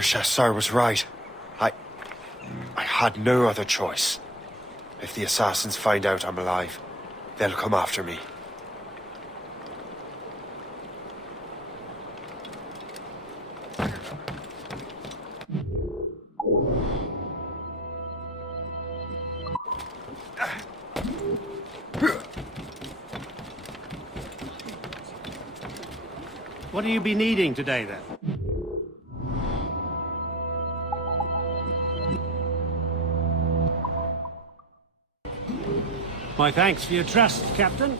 Le Chasseur was right. I had no other choice. If the assassins find out I'm alive, they'll come after me. What will you be needing today, then? My thanks for your trust, Captain.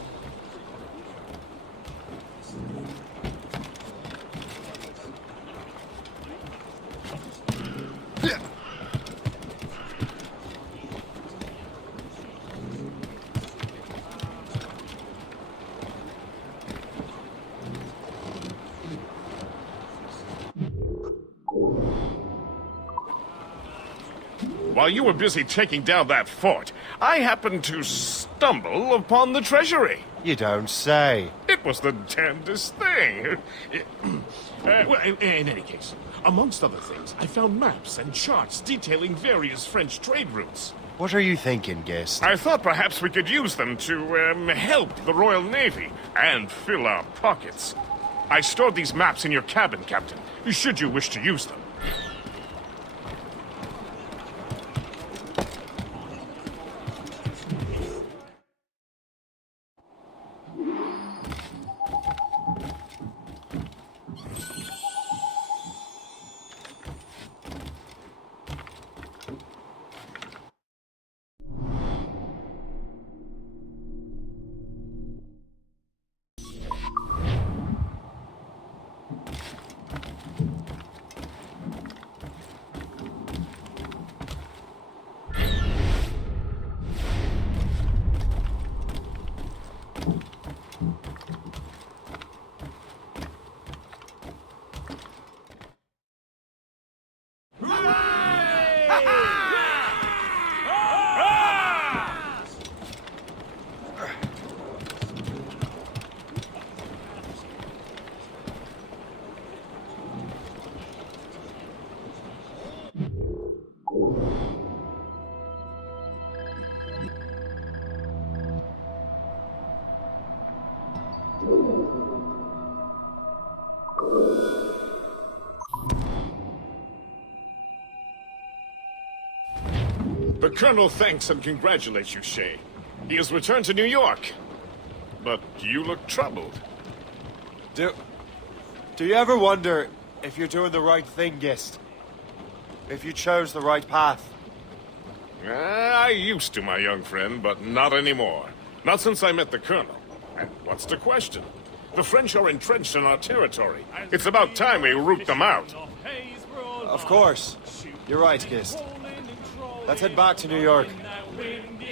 While you were busy taking down that fort, I happened to stumble upon the treasury. You don't say. It was the damnedest thing. Well, in any case, amongst other things, I found maps and charts detailing various French trade routes. What are you thinking, Guest? I thought perhaps we could use them to help the Royal Navy and fill our pockets. I stored these maps in your cabin, Captain, should you wish to use them. The Colonel thanks and congratulates you, Shay. He has returned to New York. But you look troubled. Do you ever wonder if you're doing the right thing, Guest? If you chose the right path? I used to, my young friend, but not anymore. Not since I met the Colonel. And what's the question? The French are entrenched in our territory. It's about time we root them out. Of course. You're right, Guest. Let's head back to New York.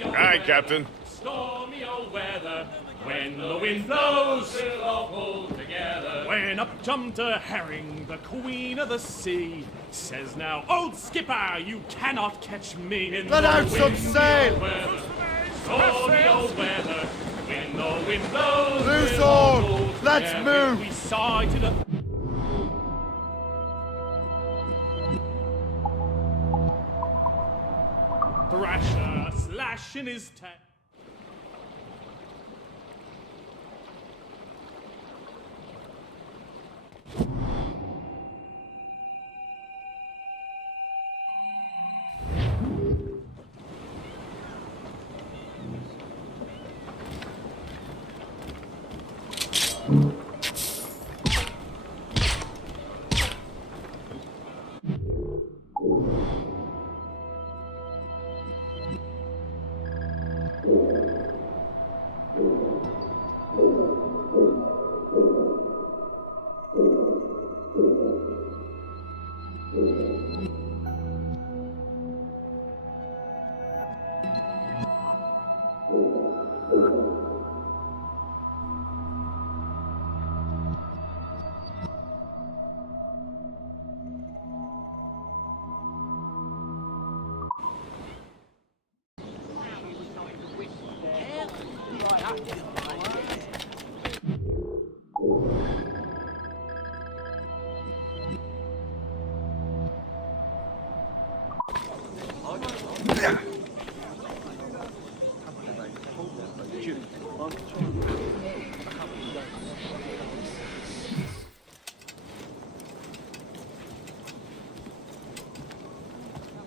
Aye, Captain. Stormy old weather. When the wind blows, we'll all pull together. When up jumped a herring, the queen of the sea, says now, old skipper, you cannot catch me. Let out some sail! Stormy old weather. When the wind blows, Loose we'll all all! pull Let's together. move! We sighted a thrasher, slash in his tail.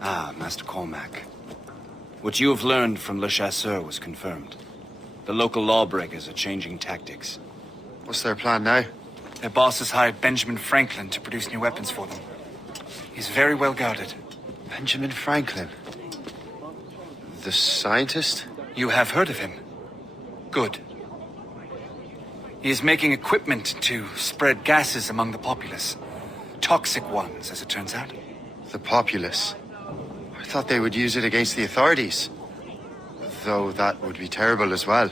Ah, Master Cormac. What you have learned from Le Chasseur was confirmed. The local lawbreakers are changing tactics. What's their plan now? Their boss has hired Benjamin Franklin to produce new weapons for them. He's very well guarded. Benjamin Franklin? The scientist? You have heard of him? Good. He is making equipment to spread gases among the populace. Toxic ones, as it turns out. The populace? I thought they would use it against the authorities. Though that would be terrible as well.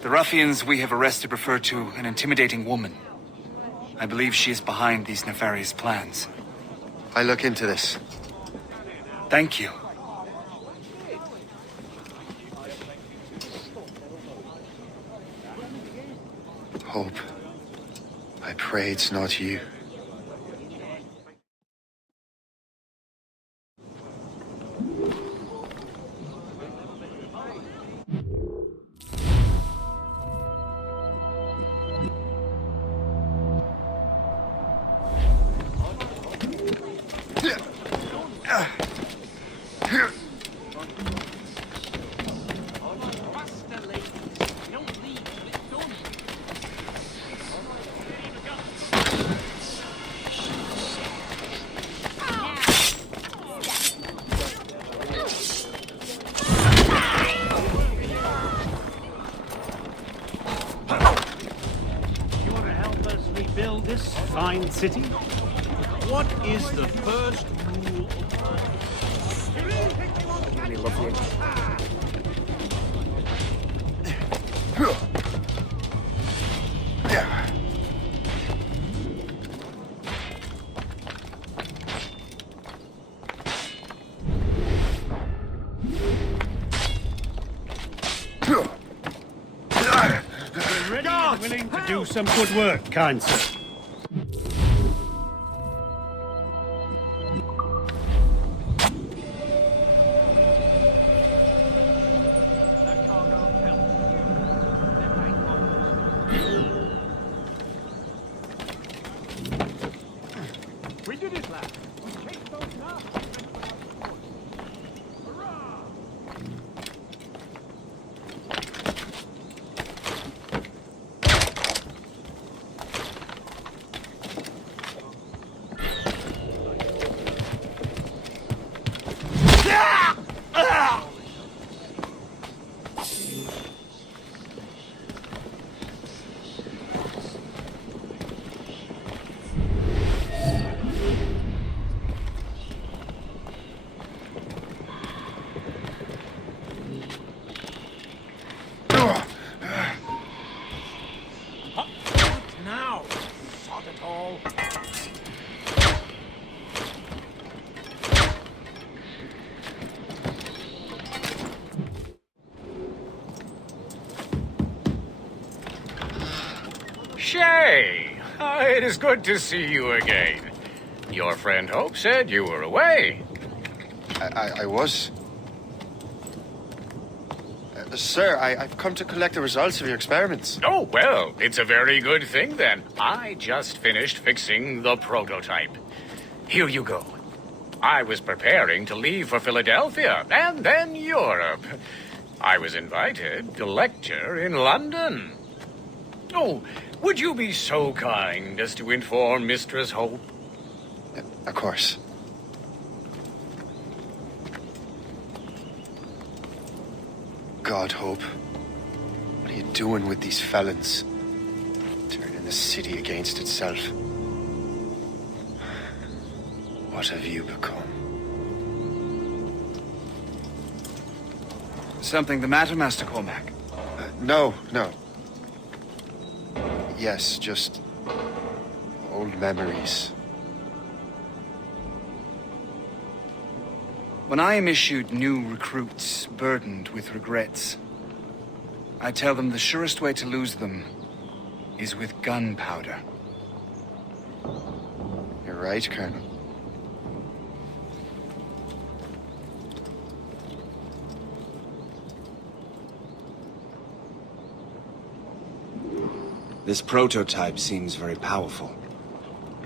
The ruffians we have arrested refer to an intimidating woman. I believe she is behind these nefarious plans. I'll look into this. Thank you. Hope. I pray it's not you. Build this fine city? What is the first rule willing to do some good work, kind sir? We did it, lad. We chased those nasty. Hurrah! Now, sod it all. Shay! It is good to see you again. Your friend Hope said you were away. I was. Sir, I've come to collect the results of your experiments. Oh, well, it's a very good thing then. I just finished fixing the prototype. Here you go. I was preparing to leave for Philadelphia and then Europe. I was invited to lecture in London. Oh, would you be so kind as to inform Mistress Hope? Of course. God, Hope. What are you doing with these felons? Turning the city against itself. What have you become? Something the matter, Master Cormac? No. Yes, just old memories. When I am issued new recruits burdened with regrets, I tell them the surest way to lose them is with gunpowder. You're right, Colonel. This prototype seems very powerful.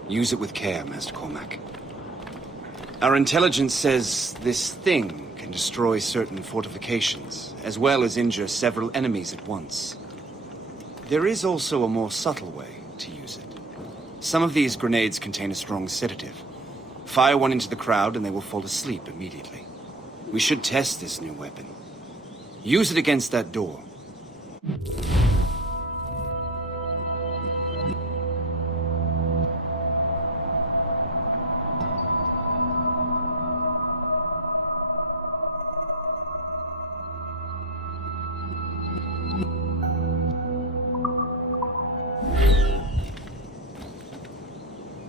Use it with care, Master Cormac. Our intelligence says this thing can destroy certain fortifications, as well as injure several enemies at once. There is also a more subtle way to use it. Some of these grenades contain a strong sedative. Fire one into the crowd and they will fall asleep immediately. We should test this new weapon. Use it against that door.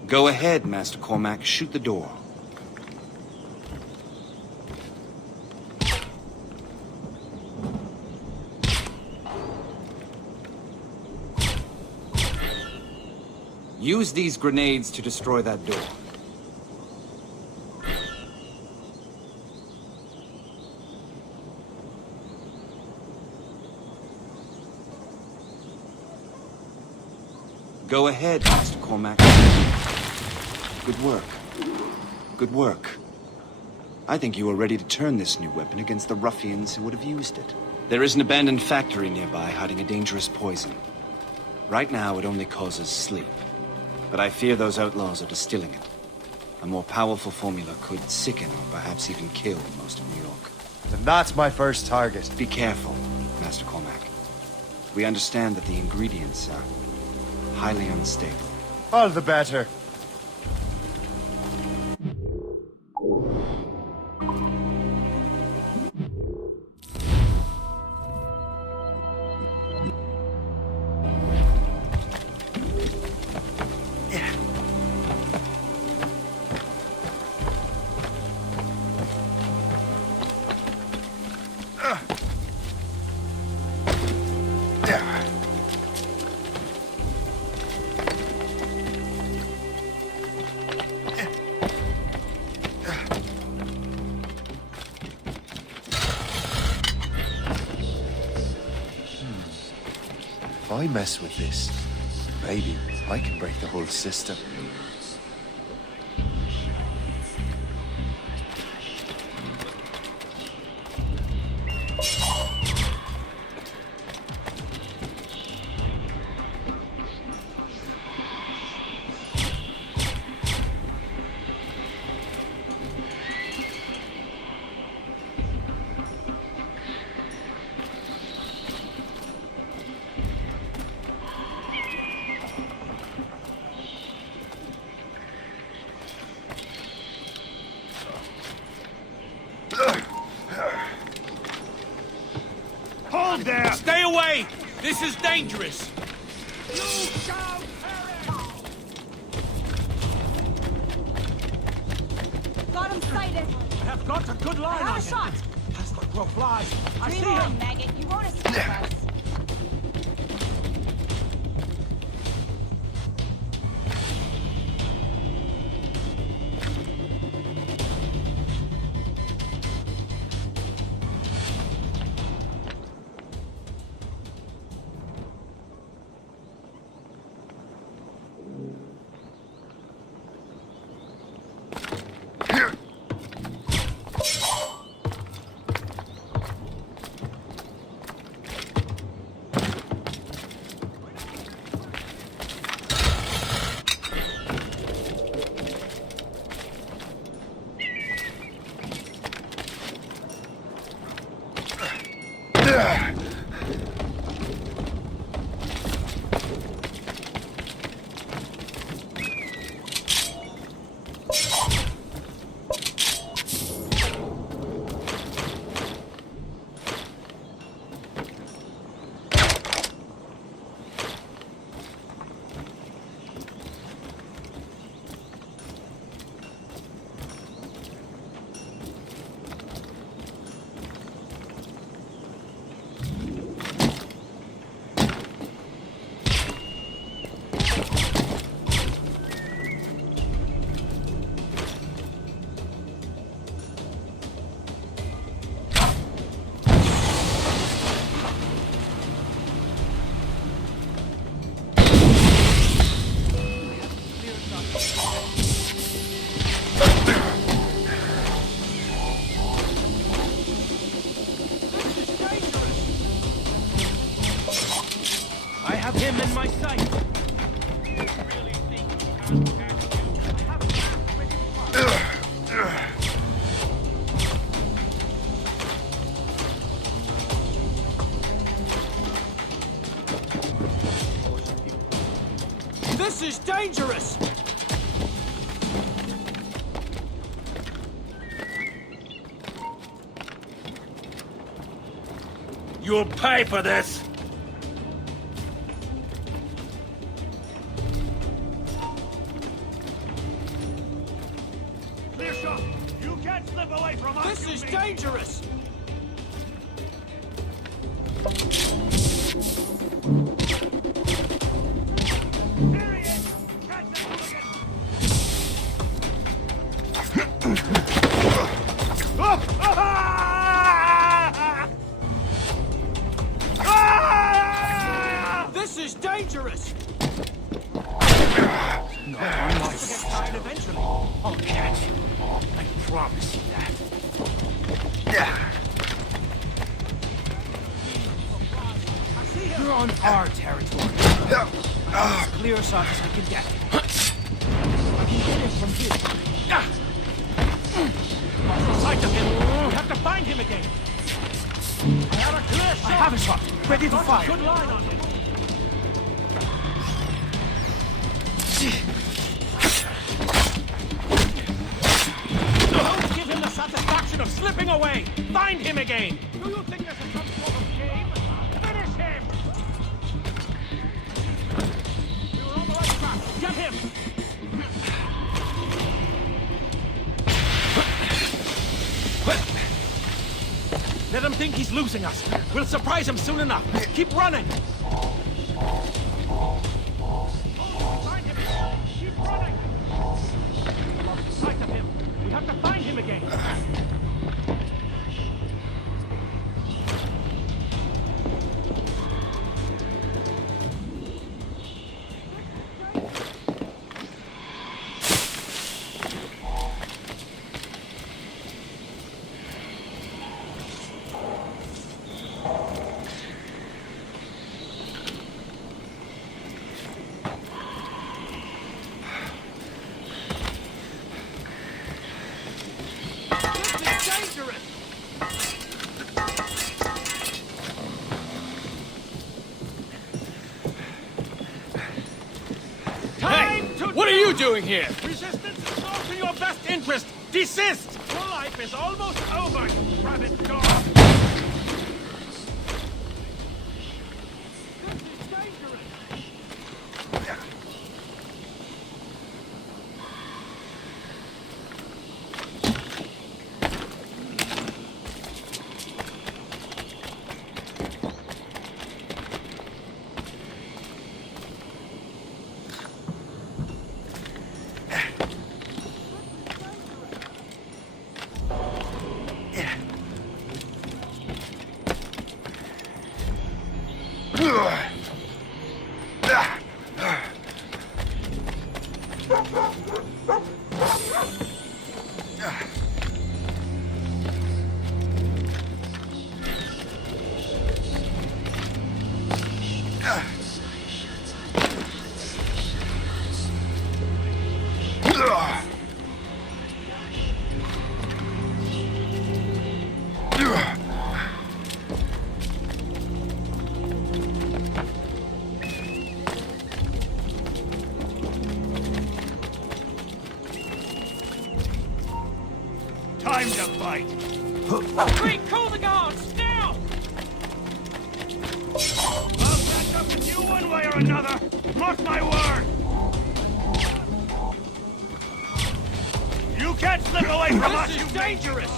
Go ahead, Master Cormac. Shoot the door. Use these grenades to destroy that door. Go ahead, Master Cormac. Good work. Good work. I think you are ready to turn this new weapon against the ruffians who would have used it. There is an abandoned factory nearby hiding a dangerous poison. Right now, it only causes sleep. But I fear those outlaws are distilling it. A more powerful formula could sicken or perhaps even kill most of New York. Then that's my first target. Be careful, Master Cormac. We understand that the ingredients are highly unstable. All the better. If I mess with this, maybe I can break the whole system. Hold there! Stay away! This is dangerous! You shall perish! Got him sighted. I have got a good line I on got a him. shot. As the crow flies, I see Dream on, him! maggot. You won't escape us. You'll pay for this! Clear shot! You can't slip away from us! This is dangerous! Here he is! Catch that hooligan! This is dangerous! No, I must get tired eventually. I'll catch you. I promise you that. You're on our territory. As clear a shot as I can get. I can get it from here. Lost sight of him. We have to find him again. I have a clear shot. I have a shot. Ready to fire. Good line on him. Don't give him the satisfaction of slipping away! Find him again! Do you think this is some sort of game? Finish him! You're on the right track. Get him! Let him think he's losing us. We'll surprise him soon enough. Keep running! Find him! Keep running! Lost sight of him. We have to find him again. What are you doing here? Resistance is not in your best interest. Desist! Your life is almost over, you rabbit dog. This is dangerous. Time to fight! Recall the guards, now! I'll catch up with you one way or another! Mark my word! You can't slip away from us, This you is dangerous!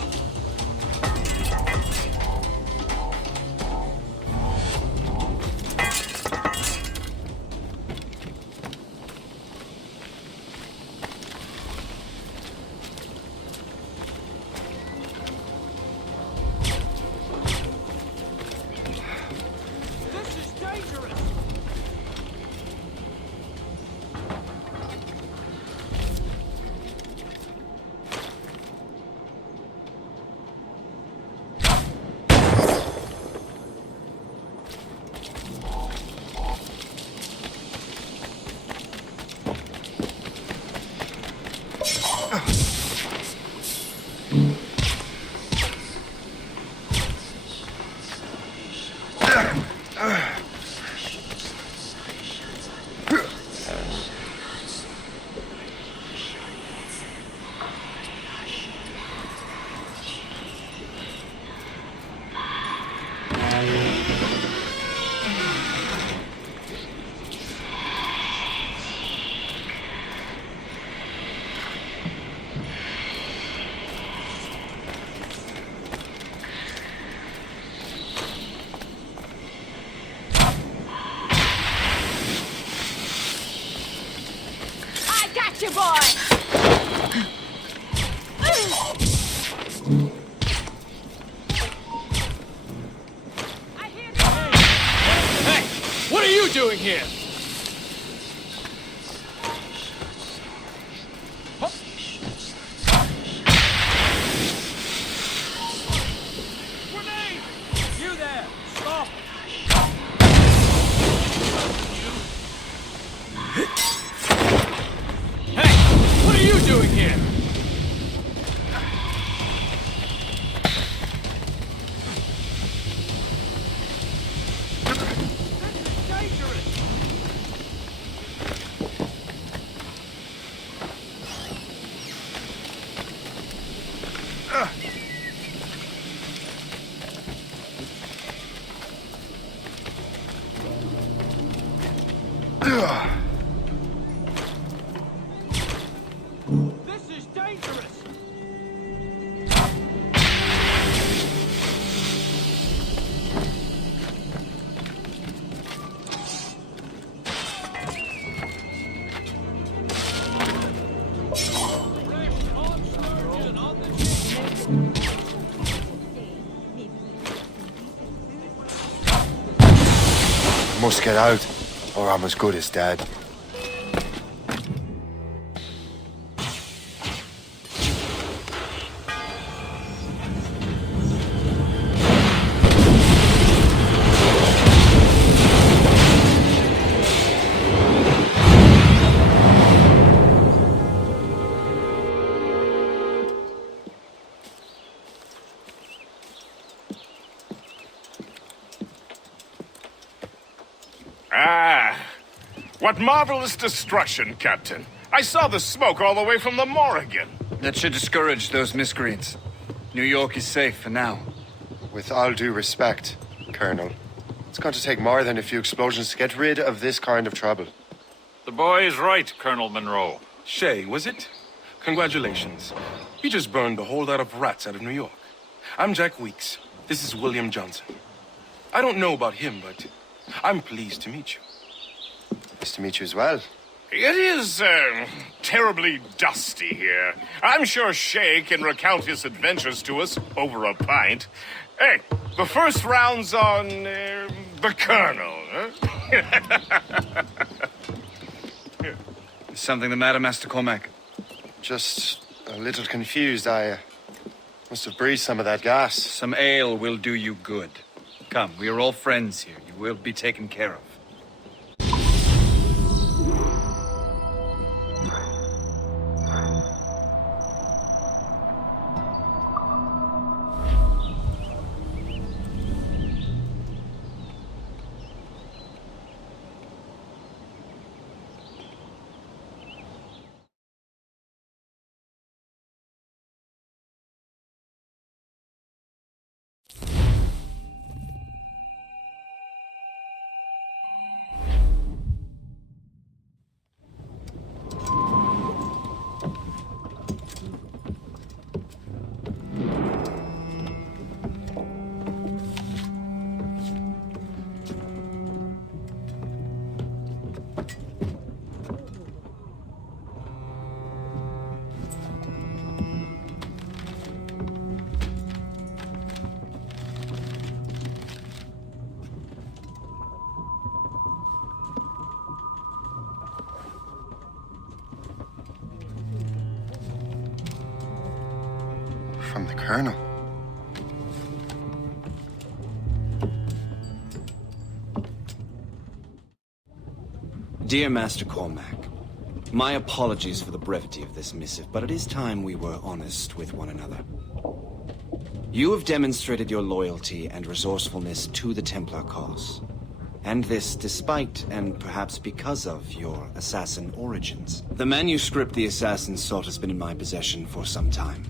This is dangerous! This is dangerous! I must get out, or I'm as good as dead. Ah, what marvelous destruction, Captain. I saw the smoke all the way from the Morrigan. That should discourage those miscreants. New York is safe for now. With all due respect, Colonel, it's going to take more than a few explosions to get rid of this kind of trouble. The boy is right, Colonel Monroe. Shay, was it? Congratulations. You just burned a whole lot of rats out of New York. I'm Jack Weeks. This is William Johnson. I don't know about him, but I'm pleased to meet you. Nice to meet you as well. It is, terribly dusty here. I'm sure Shay can recount his adventures to us over a pint. Hey, the first round's on, the Colonel, huh? Is something the matter, Master Cormac? Just a little confused. I must have breathed some of that gas. Some ale will do you good. Come, we are all friends here. You will be taken care of. From the Colonel. Dear Master Cormac, my apologies for the brevity of this missive, but it is time we were honest with one another. You have demonstrated your loyalty and resourcefulness to the Templar cause. And this despite, and perhaps because of, your assassin origins. The manuscript the assassin sought has been in my possession for some time.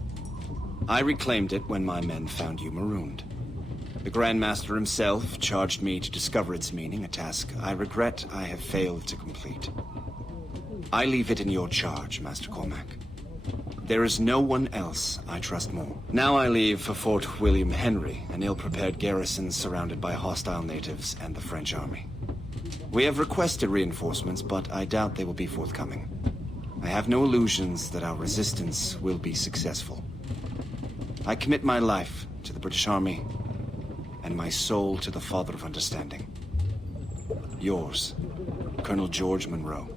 I reclaimed it when my men found you marooned. The Grand Master himself charged me to discover its meaning, a task I regret I have failed to complete. I leave it in your charge, Master Cormac. There is no one else I trust more. Now I leave for Fort William Henry, an ill-prepared garrison surrounded by hostile natives and the French army. We have requested reinforcements, but I doubt they will be forthcoming. I have no illusions that our resistance will be successful. I commit my life to the British Army, and my soul to the Father of Understanding. Yours, Colonel George Monroe.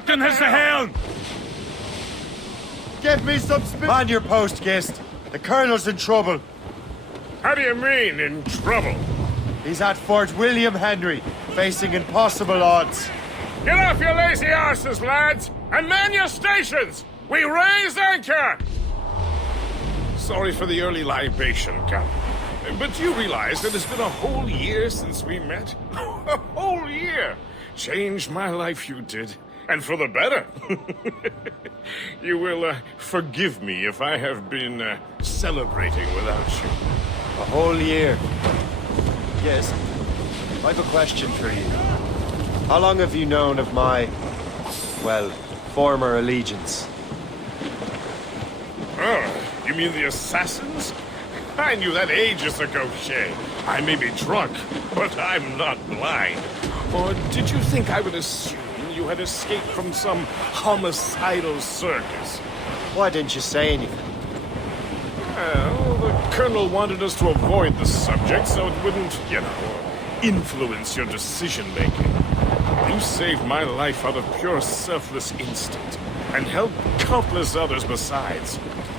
captain has the helm! Give me some speed! Man your post, Gist. The Colonel's in trouble. How do you mean, in trouble? He's at Fort William Henry, facing impossible odds. Get off your lazy arses, lads, and man your stations! We raise anchor! Sorry for the early libation, Captain. But you realize that it's been a whole year since we met? A whole year! Changed my life, you did. And for the better. You will forgive me if I have been celebrating without you. A whole year. Yes. I have a question for you. How long have you known of my, well, former allegiance? Oh, you mean the assassins? I knew that ages ago, Shay. I may be drunk, but I'm not blind. Or did you think I would assume you had escaped from some homicidal circus? Why didn't you say anything? Well, the Colonel wanted us to avoid the subject so it wouldn't, influence your decision-making. You saved my life out of pure selfless instinct, and helped countless others besides.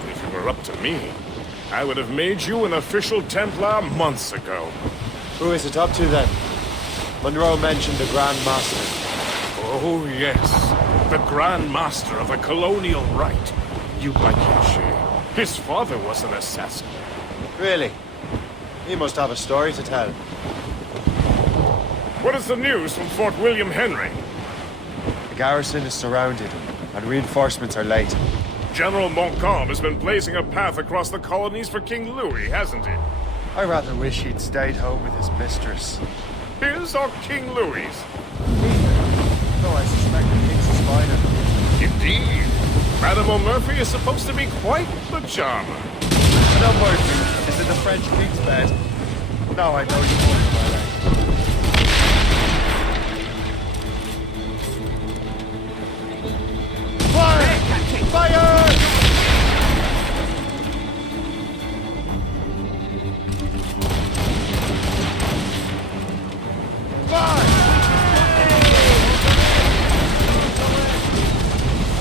If it were up to me, I would have made you an official Templar months ago. Who is it up to then? Monroe mentioned the Grand Master. Oh, yes. The Grand Master of the Colonial Rite. You like him, Shay. His father was an assassin. Really? He must have a story to tell. What is the news from Fort William Henry? The garrison is surrounded, and reinforcements are late. General Montcalm has been blazing a path across the colonies for King Louis, hasn't he? I rather wish he'd stayed home with his mistress. His or King Louis's? Though I suspect the king's a spider. Indeed. Madame O'Murphy is supposed to be quite the charmer. Madame Murphy is in the French king's bed. Now I know you more than my life. Fire! Fire!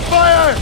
Fire!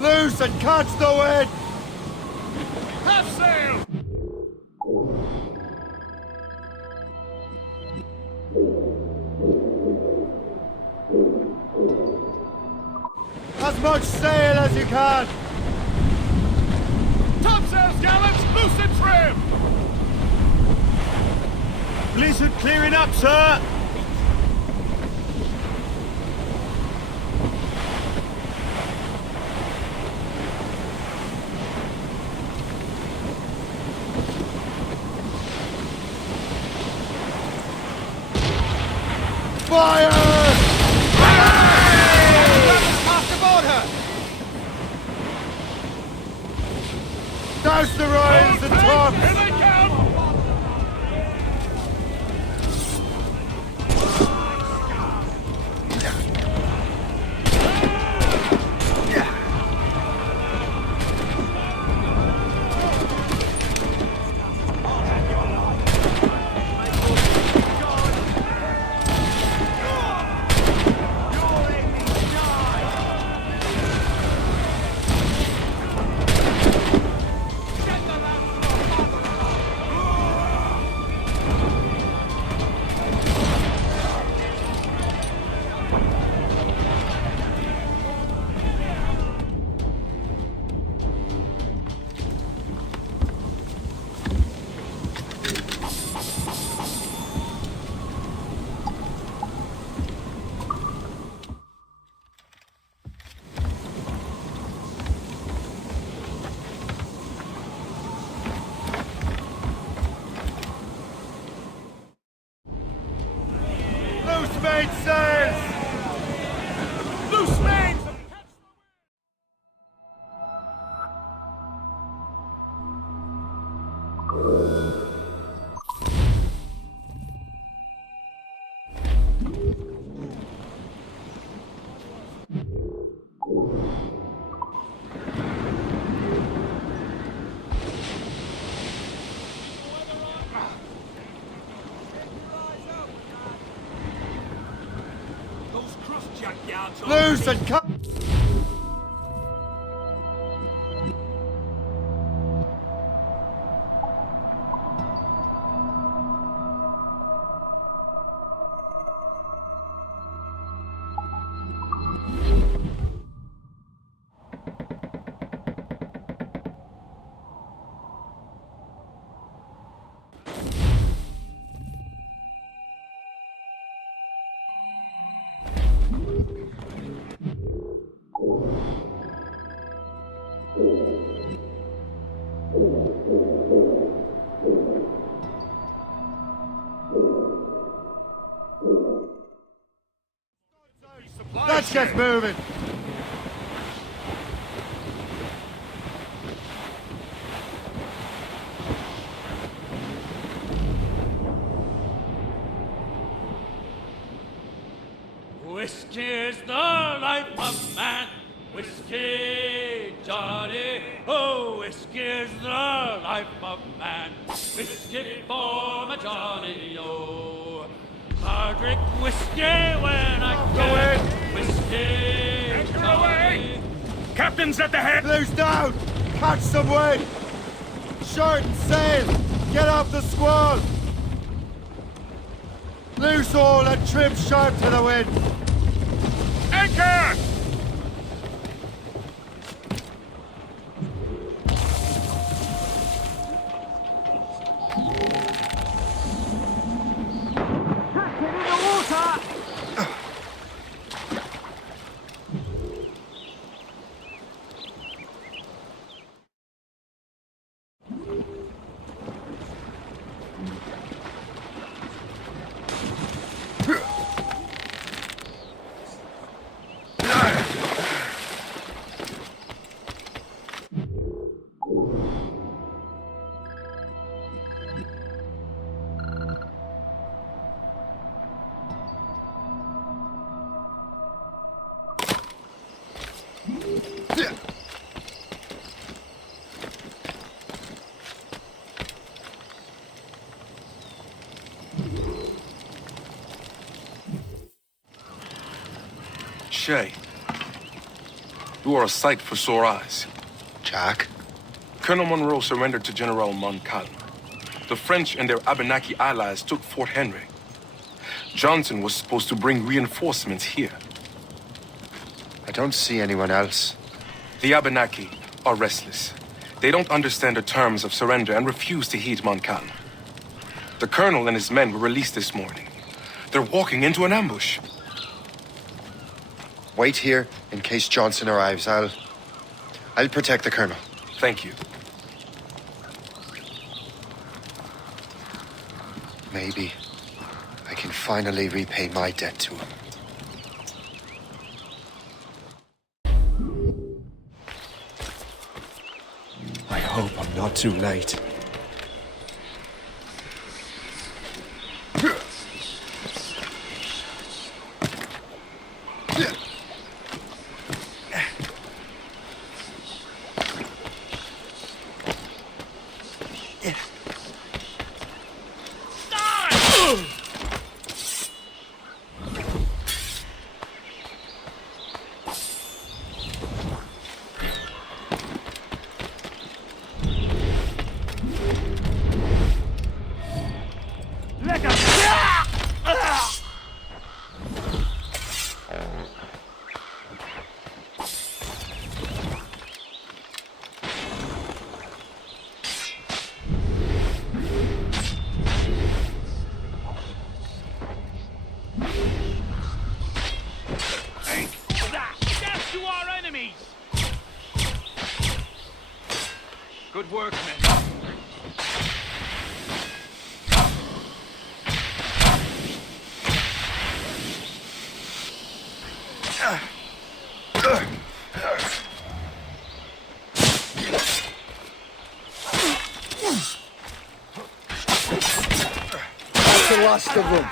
Loose and catch the wind! Half sail! As much sail as you can! Topsails, gallants, loose and trim! Blizzard clearing up, sir! Fire! Cast aboard her! Douse the royals and Those cross-jack yards are... Loose and cut! Let's get moving! Whiskey's the life of man. Whiskey, Johnny. Oh, whiskey's the life of man. Whiskey for my Johnny, oh. I drink whiskey when I can. Whiskey, Johnny. Captain's at the head! Loose down! Catch some wind! Short and sail! Get off the squall! Loose all and trim sharp to the wind! Anchor! Shay, you are a sight for sore eyes. Jack? Colonel Monroe surrendered to General Montcalm. The French and their Abenaki allies took Fort Henry. Johnson was supposed to bring reinforcements here. I don't see anyone else. The Abenaki are restless. They don't understand the terms of surrender and refuse to heed Montcalm. The colonel and his men were released this morning. They're walking into an ambush. Wait here in case Johnson arrives. I'll protect the colonel. Thank you. Maybe I can finally repay my debt to him. I hope I'm not too late. the last of them.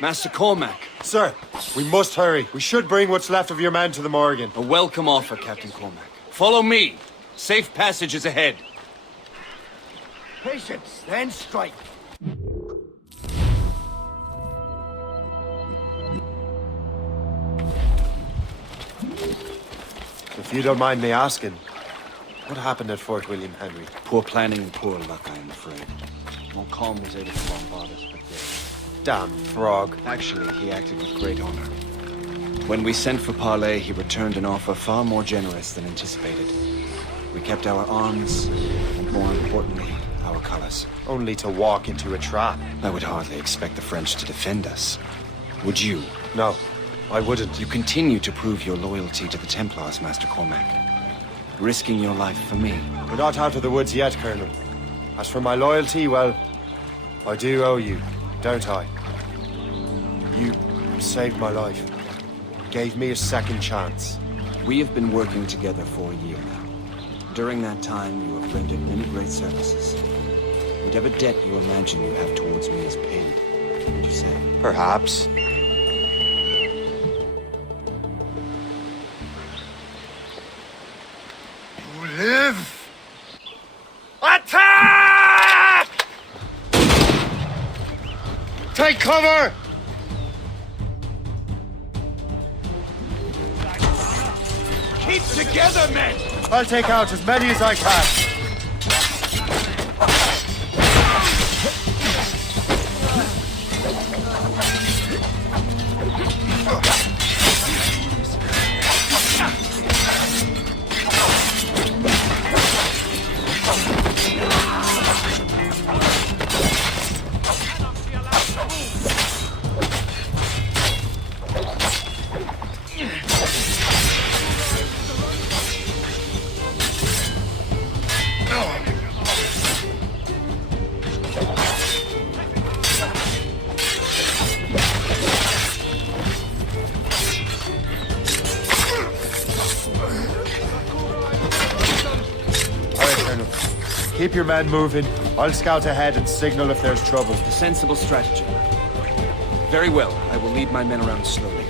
Master Cormac. Sir, we must hurry. We should bring what's left of your men to the Morgan. A welcome offer, Captain Cormac. Follow me. Safe passage is ahead. Patience, then strike. If you don't mind me asking, what happened at Fort William Henry? Poor planning and poor luck, I am afraid. Montcalm was able to bombard us, but Damn frog. actually, he acted with great honor. When we sent for parley, he returned an offer far more generous than anticipated. We kept our arms, and more importantly, our colors. Only to walk into a trap. I would hardly expect the French to defend us. Would you? No, I wouldn't. You continue to prove your loyalty to the Templars, Master Cormac. Risking your life for me. We're not out of the woods yet, Colonel. As for my loyalty, well, I do owe you, don't I? You saved my life. Gave me a second chance. We have been working together for a year now. During that time, you have rendered many great services. Whatever debt you imagine you have towards me is paid. Would you say? Perhaps. Live! Attack! Take cover! Keep together, men! I'll take out as many as I can. Keep your men moving. I'll scout ahead and signal if there's trouble. A sensible strategy. Very well. I will lead my men around slowly.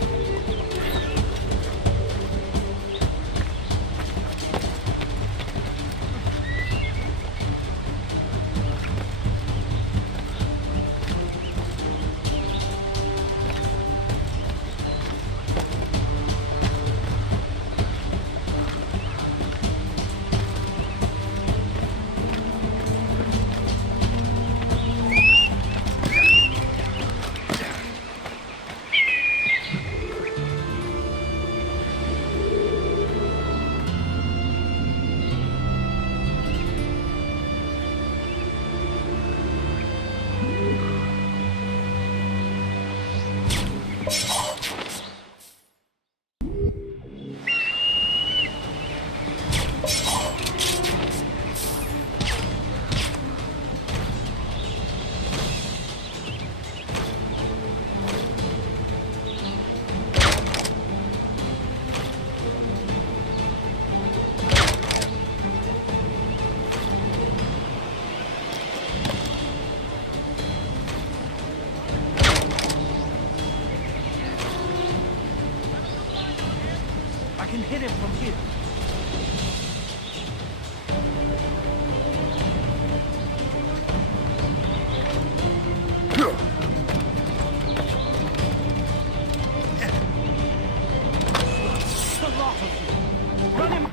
I can hit him from here. A lot of you. Run him.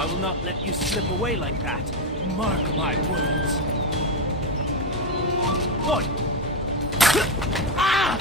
I will not let you slip away like that. Mark my words. What? Ah!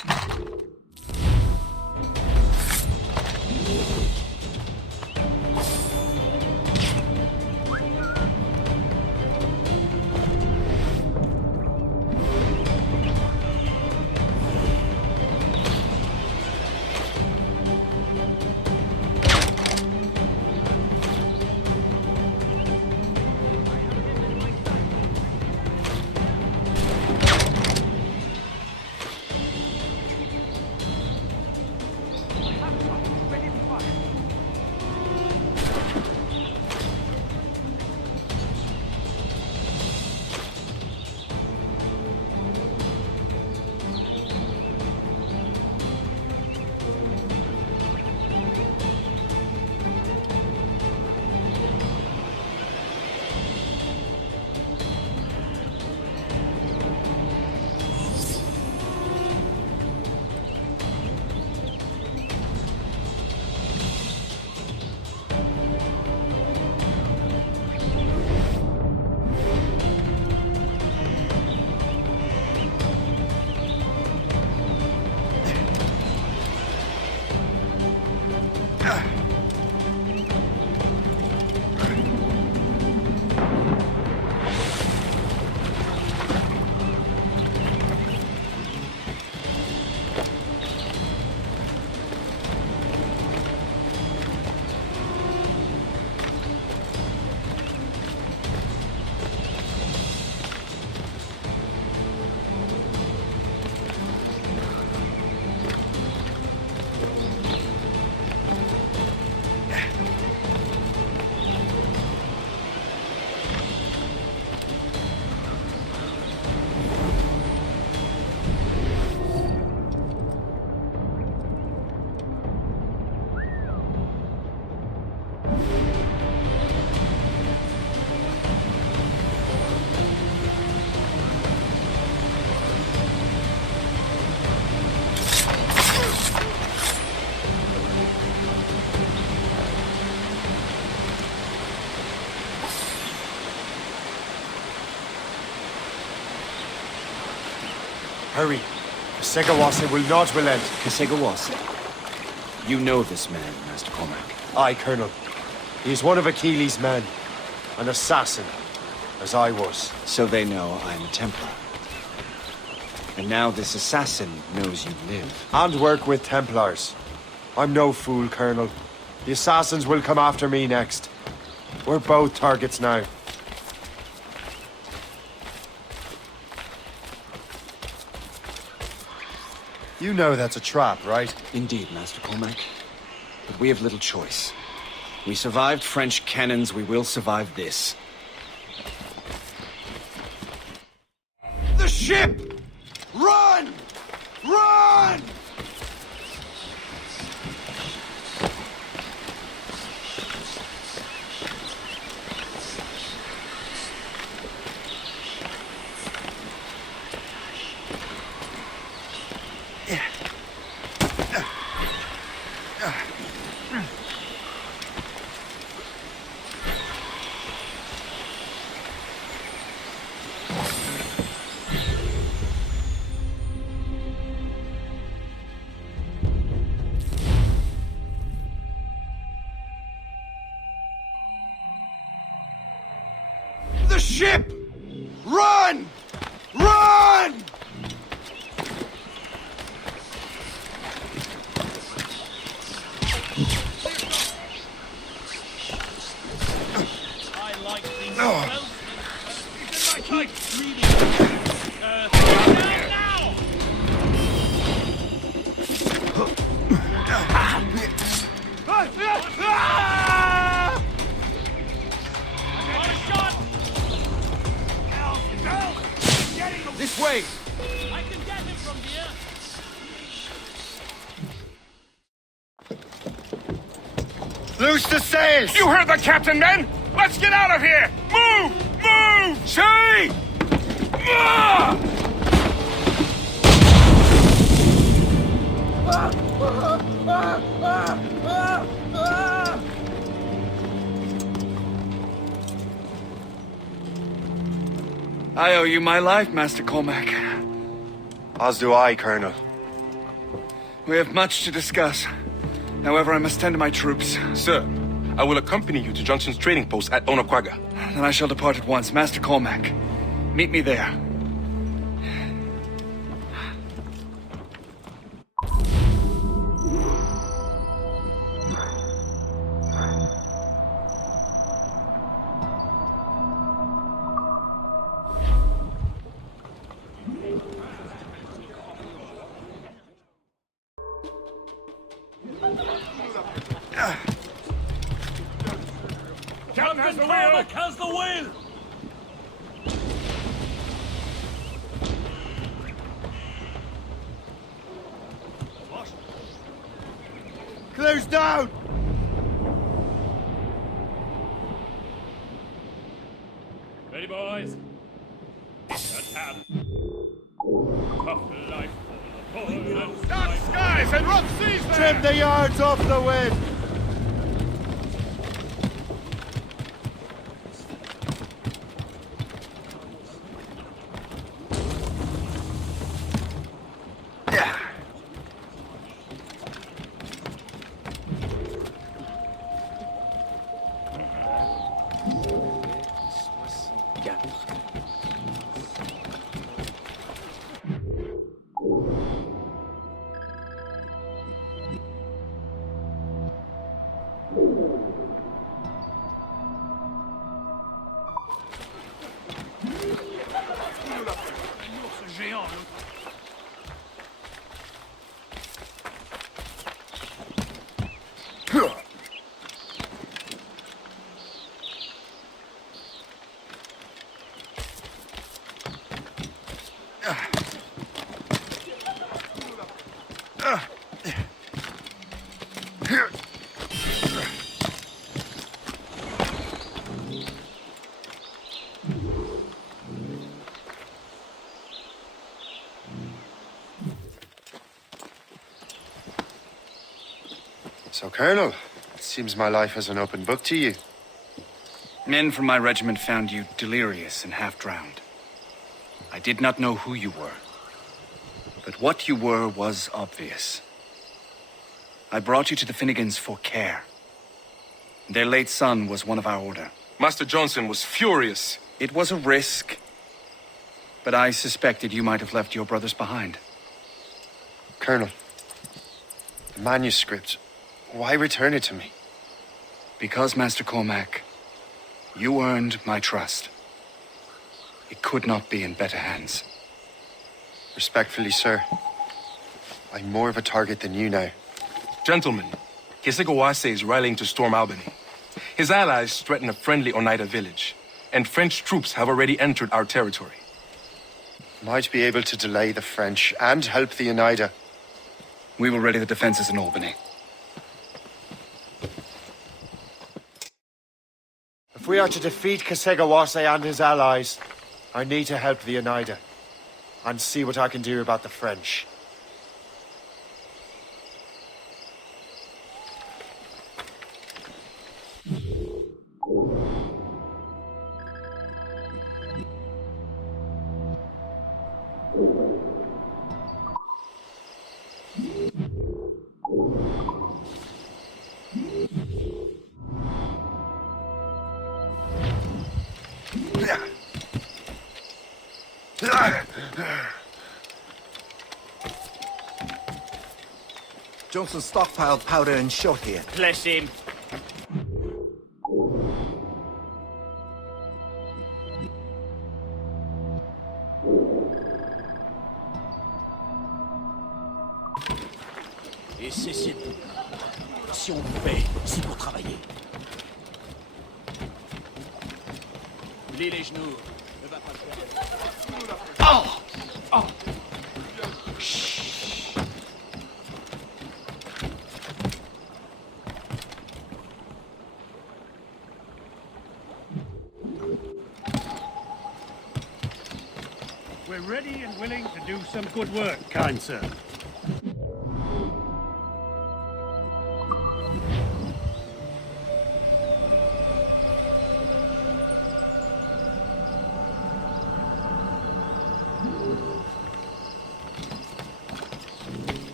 Hurry. Segawase will not relent. Kasegawase. You know this man, Master Cormac. Aye, Colonel. He is one of Achilles' men. An assassin, as I was. So they know I'm a Templar. And now this assassin knows you live. And work with Templars. I'm no fool, Colonel. The assassins will come after me next. We're both targets now. You know that's a trap, right? Indeed, Master Cormac. But we have little choice. We survived French cannons, we will survive this. The ship! Run! Run! The ship! Run! Run! I like things well. Didn't I like really? Now! This way! I can get him from here. Loose the sails! You heard the captain, men! Let's get out of here! Move! Move! Shay! Ah! I owe you my life, Master Cormac. As do I, Colonel. We have much to discuss. However, I must tend to my troops. Sir, I will accompany you to Johnson's trading post at Onaqaga. Then I shall depart at once. Master Cormac, meet me there. Captain Cormac has the wheel! Close down! Ready, boys? Attack! Tough life for the poor and Dark skies and rough seas there! Trim the yards off the wind! So, Colonel, it seems my life is an open book to you. Men from my regiment found you delirious and half-drowned. I did not know who you were. But what you were was obvious. I brought you to the Finnegans for care. Their late son was one of our order. Master Johnson was furious. It was a risk, but I suspected you might have left your brothers behind. Colonel, the manuscript, why return it to me? Because, Master Cormac, you earned my trust. It could not be in better hands. Respectfully, sir, I'm more of a target than you now. Gentlemen, Kesegawase is rallying to storm Albany. His allies threaten a friendly Oneida village, and French troops have already entered our territory. Might be able to delay the French and help the Oneida. We will ready the defenses in Albany. If we are to defeat Kesegawase and his allies, I need to help the Oneida and see what I can do about the French. Johnson stockpiled powder and shot here. Bless him. Et cessez de... Si on vous paie, c'est pour travailler. Pliez les genoux. Ne va pas faire... Oh! Oh! We're ready and willing to do some good work, kind sir.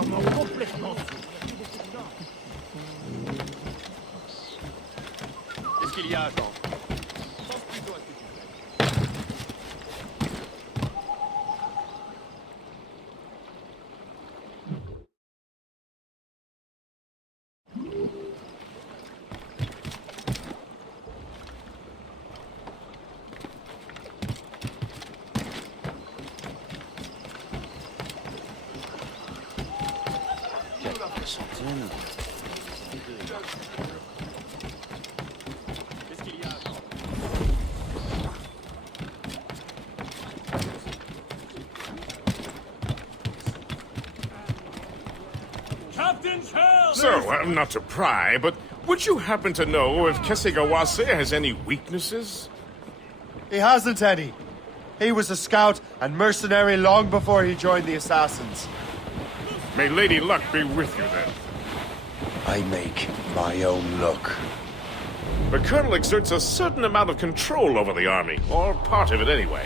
sûrement complètement fou. Qu'est-ce qu'il y a, Jean? Pense plutôt à ce que tu fais. Qu'est-ce qu'il y a, Jean? Captain's health! So, not to pry, but would you happen to know if Kesegawase has any weaknesses? He hasn't any. He was a scout and mercenary long before he joined the Assassins. May Lady Luck be with you then. I make my own luck. The Colonel exerts a certain amount of control over the army, or part of it anyway.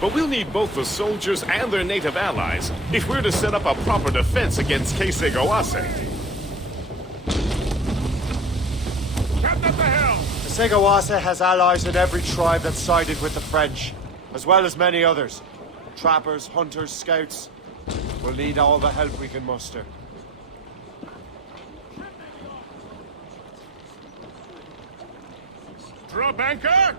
But we'll need both the soldiers and their native allies if we're to set up a proper defense against Kesegawase. Captain at the helm! Kesegawase has allies in every tribe that sided with the French, as well as many others. Trappers, hunters, scouts. We'll need all the help we can muster. Drop anchor!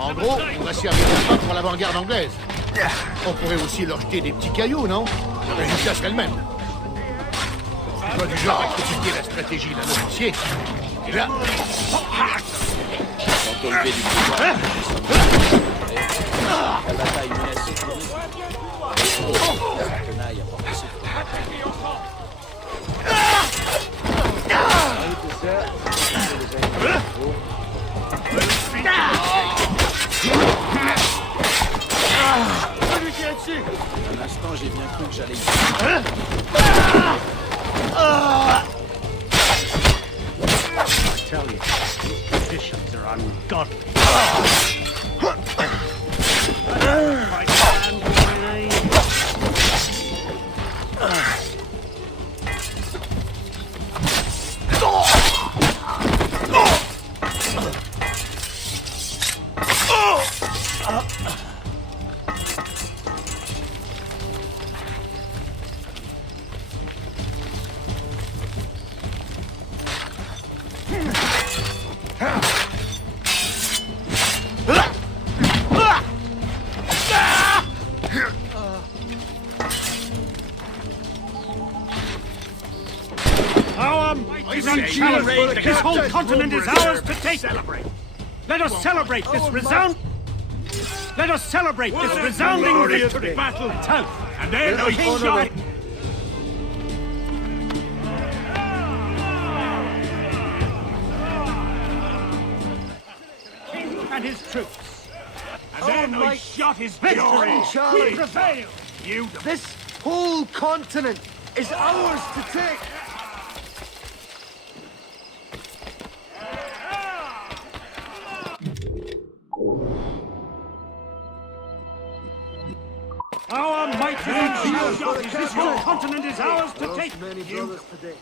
En gros, on va servir de pas pour l'avant-garde anglaise. On pourrait aussi leur jeter des petits cailloux, non? Le résultat serait le même. C'est pas du genre à critiquer la stratégie d'un officier. Et là... Quand on levé du pouvoir... La bataille menacée pour nous. La tenaille a porté ses Un instant, j'ai bien cru que j'allais y... I tell you, these conditions are ungodly. This whole continent is ours to take. Let us celebrate this Let us celebrate this resounding victory. Battle tough, and then the king shot. King and his troops, and then we shot his victory. We prevail. This whole continent is ours to take. Our might is this whole continent is ours to take. Many brothers today.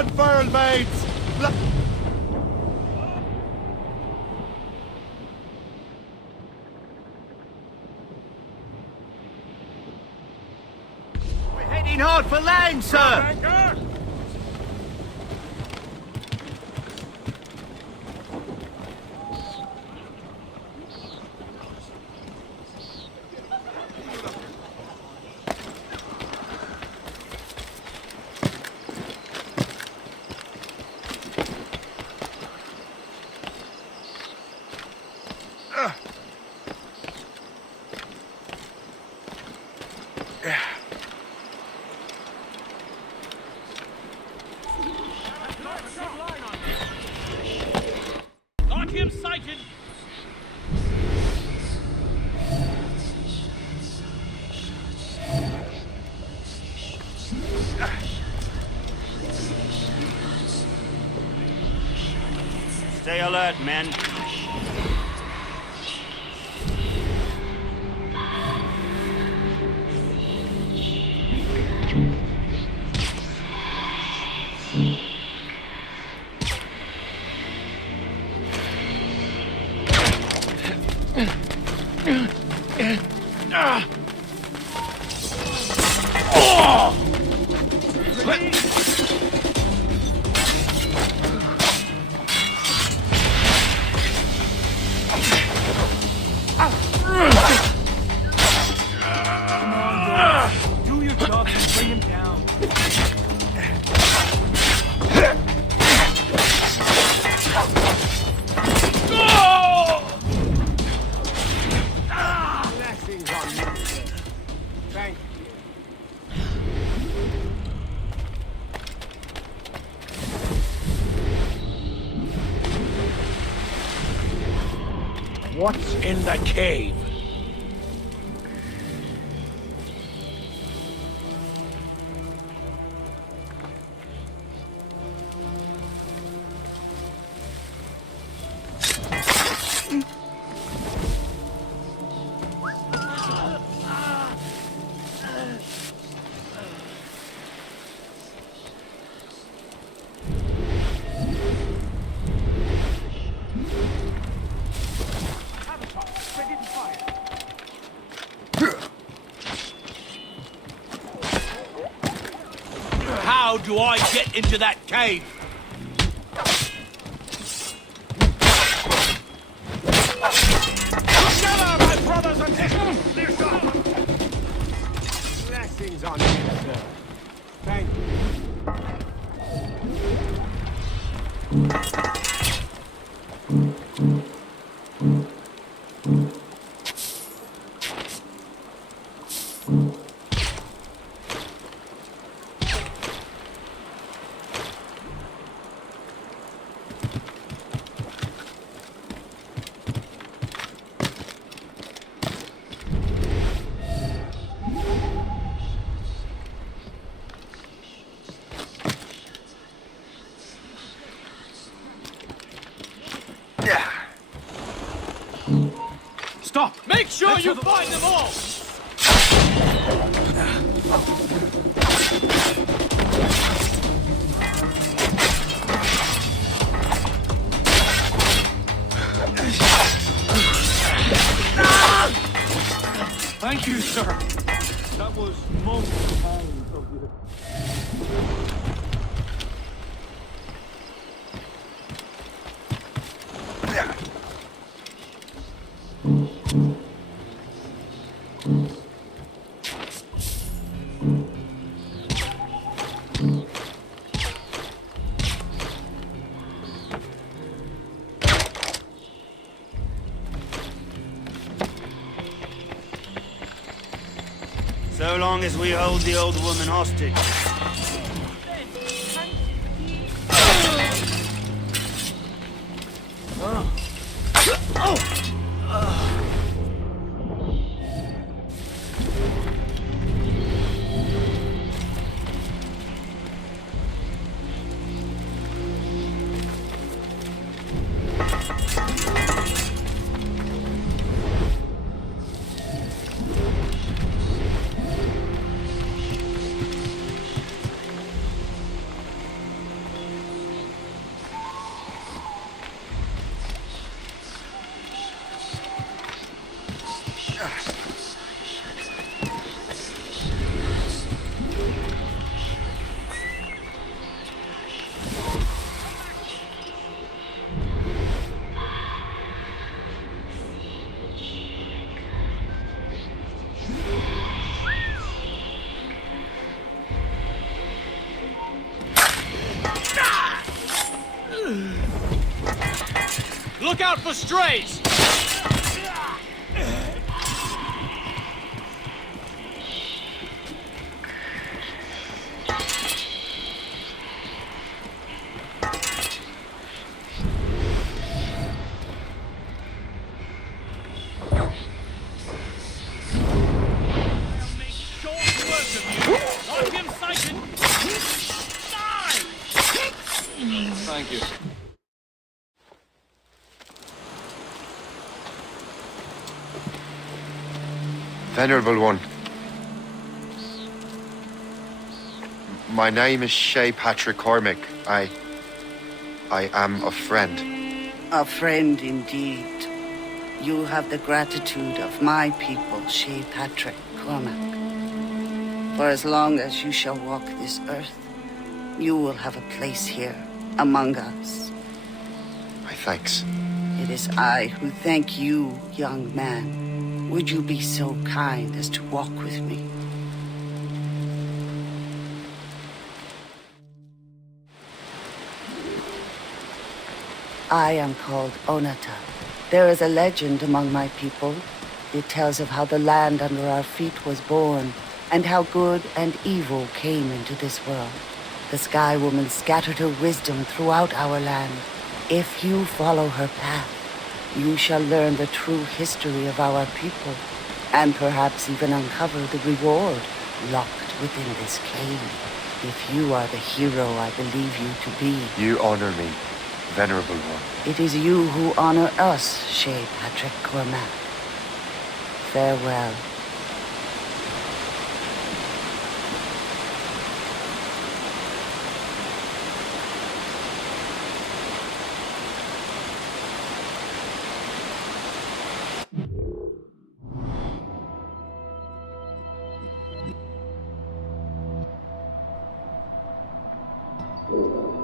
Unfurl, maids! We're heading hard for land, sir! Got him sighted! Stay alert, men. Do your job and bring him down. Blessings on you, sir. Thank you. What's in the cave? How do I get into that cave? Together, my brothers and sisters! Blessings on you, sir. Thank you. Stop! Make sure you find them all! Thank you, sir. That was most kind of you. So long as we hold the old woman hostage. Look out for strays! Thank you. Venerable one. My name is Shay Cormac. I am a friend. A friend indeed. You have the gratitude of my people, Shay Cormac. For as long as you shall walk this earth, you will have a place here, among us. My thanks. It is I who thank you, young man. Would you be so kind as to walk with me? I am called Onata. There is a legend among my people. It tells of how the land under our feet was born, and how good and evil came into this world. The Sky Woman scattered her wisdom throughout our land. If you follow her path, you shall learn the true history of our people, and perhaps even uncover the reward locked within this cave. If you are the hero I believe you to be. You honor me, Venerable one. It is you who honor us, Shay Cormac. Farewell. You